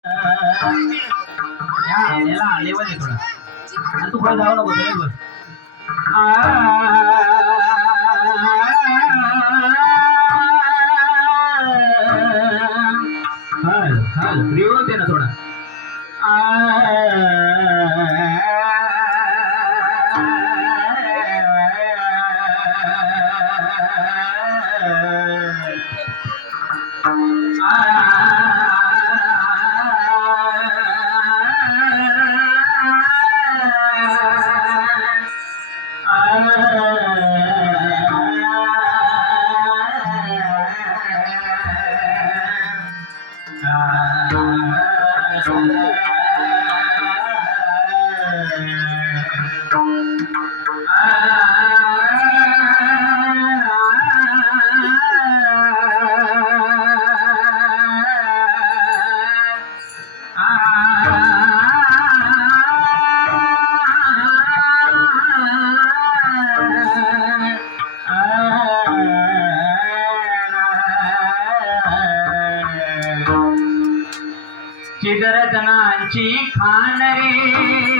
आले बे थोडा तू जाऊ लागतो हिवते देना थोडा I'm mm Thank -hmm. you. Khan ray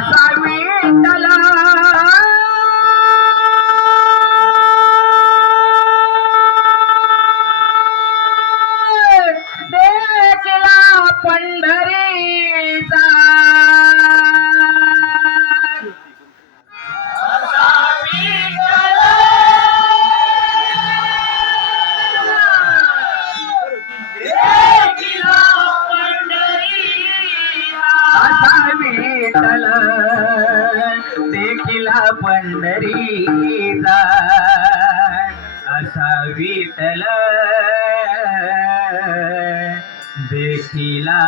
Shai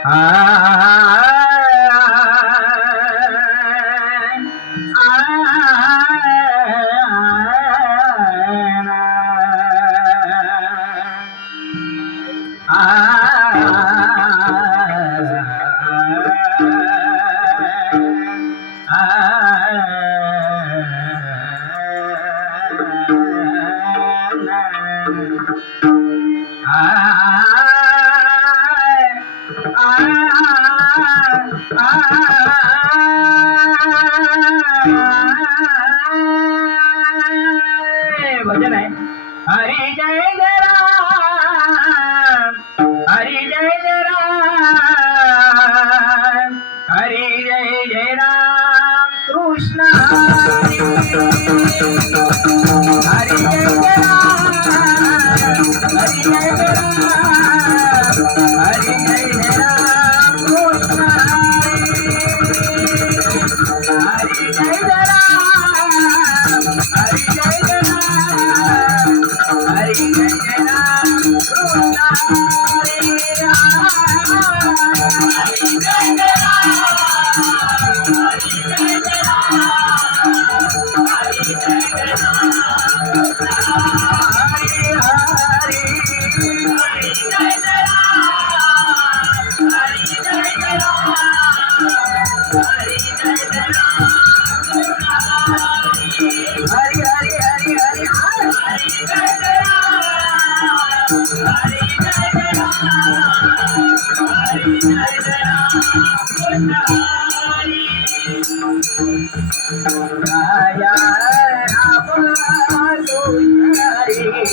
Ah, ah, ah, ah. 啊啊啊！啊啊啊